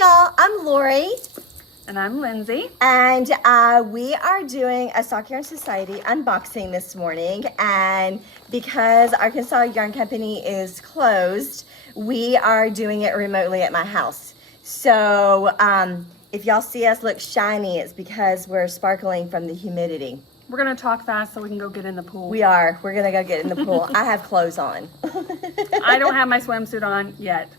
y'all, I'm Lorri. And I'm Lindsey. And we are doing a Stock Yarn Society unboxing this morning. And because Arkansas Yarn Company is closed, we are doing it remotely at my house. So if y'all see us look shiny, it's because we're sparkling from the humidity. We're going to talk fast so we can go get in the pool. We are. We're going to go get in the pool. I have clothes on. I don't have my swimsuit on yet.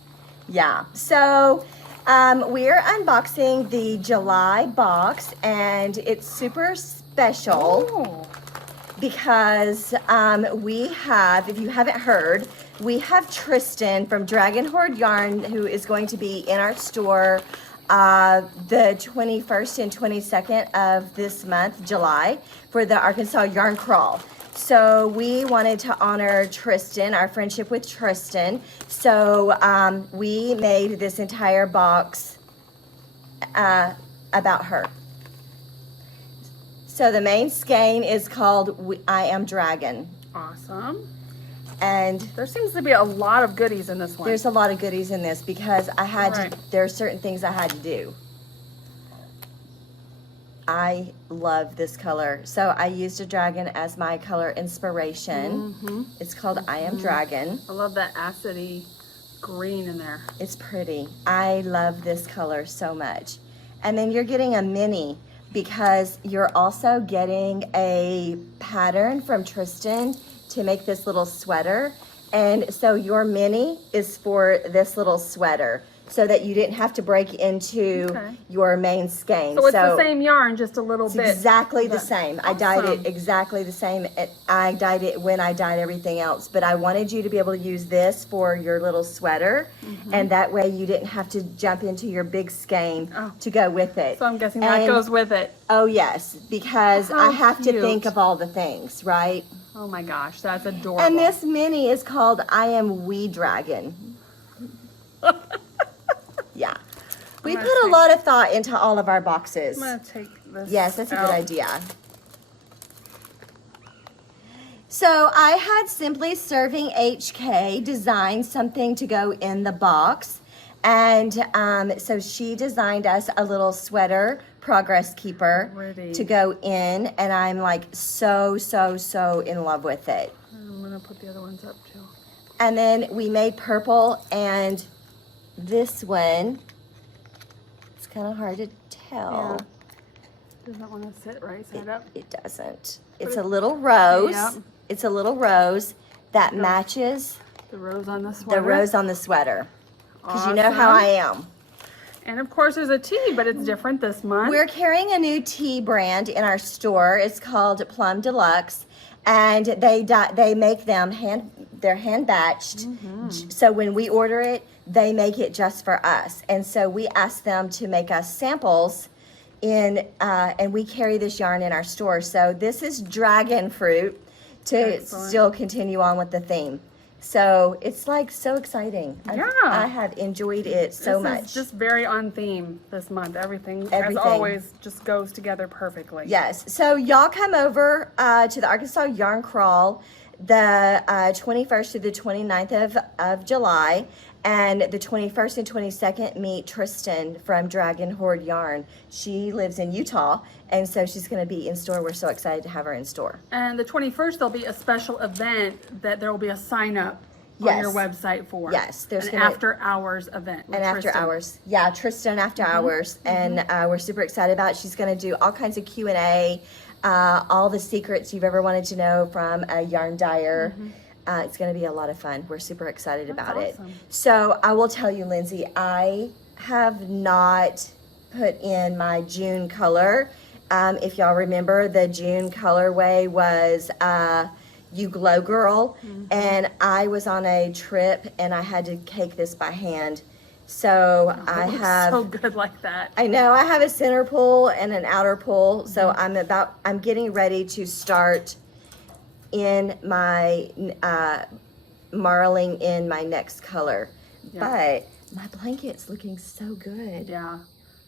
Yeah. So we're unboxing the July box, and it's super special because we have, if you haven't heard, we have Tristan from Dragon Horde Yarn who is going to be in our store the 21st and 22nd of this month, July, for the Arkansas Yarn Crawl. So we wanted to honor Tristan, our friendship with Tristan. So we made this entire box about her. So the main skein is called I Am Dragon. Awesome. And there seems to be a lot of goodies in this one. There's a lot of goodies in this because I had to, there are certain things I had to do. I love this color. So I used a dragon as my color inspiration. It's called I Am Dragon. I love that acidy green in there. It's pretty. I love this color so much. And then you're getting a mini because you're also getting a pattern from Tristan to make this little sweater. And so your mini is for this little sweater so that you didn't have to break into your main skein. So it's the same yarn, just a little bit. Exactly the same. Awesome. I dyed it exactly the same. I dyed it when I dyed everything else, but I wanted you to be able to use this for your little sweater, and that way you didn't have to jump into your big skein to go with it. So I'm guessing that goes with it. Oh yes, because I have to think of all the things, right? Oh my gosh, that's adorable. And this mini is called I Am Wee Dragon. Yeah. We put a lot of thought into all of our boxes. I'm going to take this Yes, that's a good idea. So I had Simply Serving HK design something to go in the box. And so she designed us a little sweater progress keeper to go in. And I'm like so in love with it. I'm going to put the other ones up too. And then we made purple, and this one, it's kind of hard to tell. Yeah. Does that want to sit right side up? It doesn't. It's a little rose. Yep. It's a little rose that matches the rose on the sweater. The rose on the sweater. Because you know how I am. And of course there's a tea, but it's different this month. We're carrying a new tea brand in our store. It's called Plum Deluxe. And they make them they're hand batched. So when we order it, they make it just for us. And so we asked them to make us samples and we carry this yarn in our store. So this is dragon fruit to still continue on with the theme. So it's like so exciting. Yeah. I have enjoyed it so much. It's just very on theme this month. Everything, as always, just goes together perfectly. Yes. So y'all come over to the Arkansas Yarn Crawl the 21st to the 29th of July. And the 21st and 22nd, meet Tristan from Dragon Horde Yarn. She lives in Utah, and so she's going to be in store. We're so excited to have her in store. And the 21st, there'll be a special event that there will be a sign up on your website for. Yes, there's an after hours event. An after hours, yeah, Tristan after hours, and we're super excited about it. She's going to do all kinds of Q&A, all the secrets you've ever wanted to know from a yarn dyer. It's going to be a lot of fun. We're super excited about it. So I will tell you, Lindsey, I have not put in my June color. If y'all remember, the June colorway was You Glow Girl, and I was on a trip and I had to cake this by hand. So I have so good like that. I know I have a center pull and an outer pull, so I'm getting ready to start in my marling in my next color. But my blanket's looking so good. Yeah.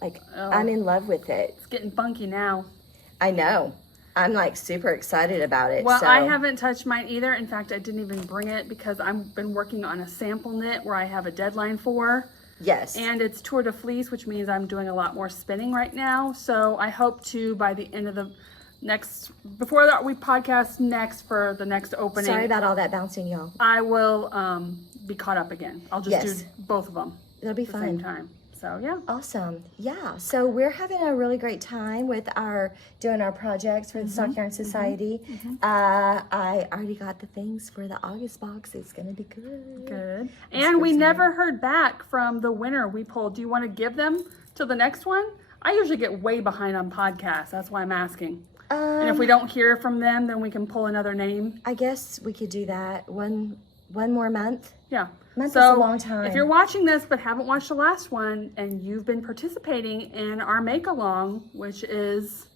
Like I'm in love with it. It's getting funky now. I know. I'm like super excited about it. Well, I haven't touched mine either. In fact, I didn't even bring it because I've been working on a sample knit where I have a deadline for. Yes. And it's Tour de Fleece, which means I'm doing a lot more spinning right now. So I hope to, by the end of the before we podcast next for the next opening. Sorry about all that bouncing, y'all. I will be caught up again. I'll just do both of them. It'll be at the fun. same time. So yeah. Awesome. Yeah. So we're having a really great time with doing our projects for the Sock Yarn Society. I already got the things for the August box. It's gonna be good. Good. And we never heard back from the winner we pulled. Do you want to give them to the next one? I usually get way behind on podcasts. That's why I'm asking. And if we don't hear from them, then we can pull another name. I guess we could do that. One more month. Yeah. Month is a long time. If you're watching this but haven't watched the last one and you've been participating in our make-along, which is...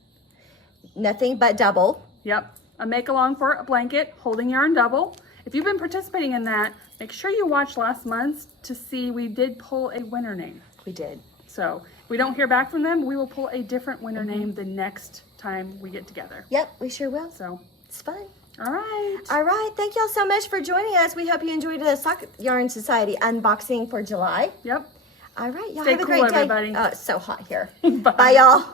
Nothing but double. Yep. A make-along for a blanket, holding yarn double. If you've been participating in that, make sure you watch last month's to see we did pull a winner name. We did. So if we don't hear back from them, we will pull a different winner name the next time we get together. Yep, we sure will. So it's fun. All right. All right. Thank y'all so much for joining us. We hope you enjoyed the Sock Yarn Society unboxing for July. Yep. All right. Y'all Stay have a cool, great day. everybody. Oh, it's so hot here. Bye. Bye, y'all.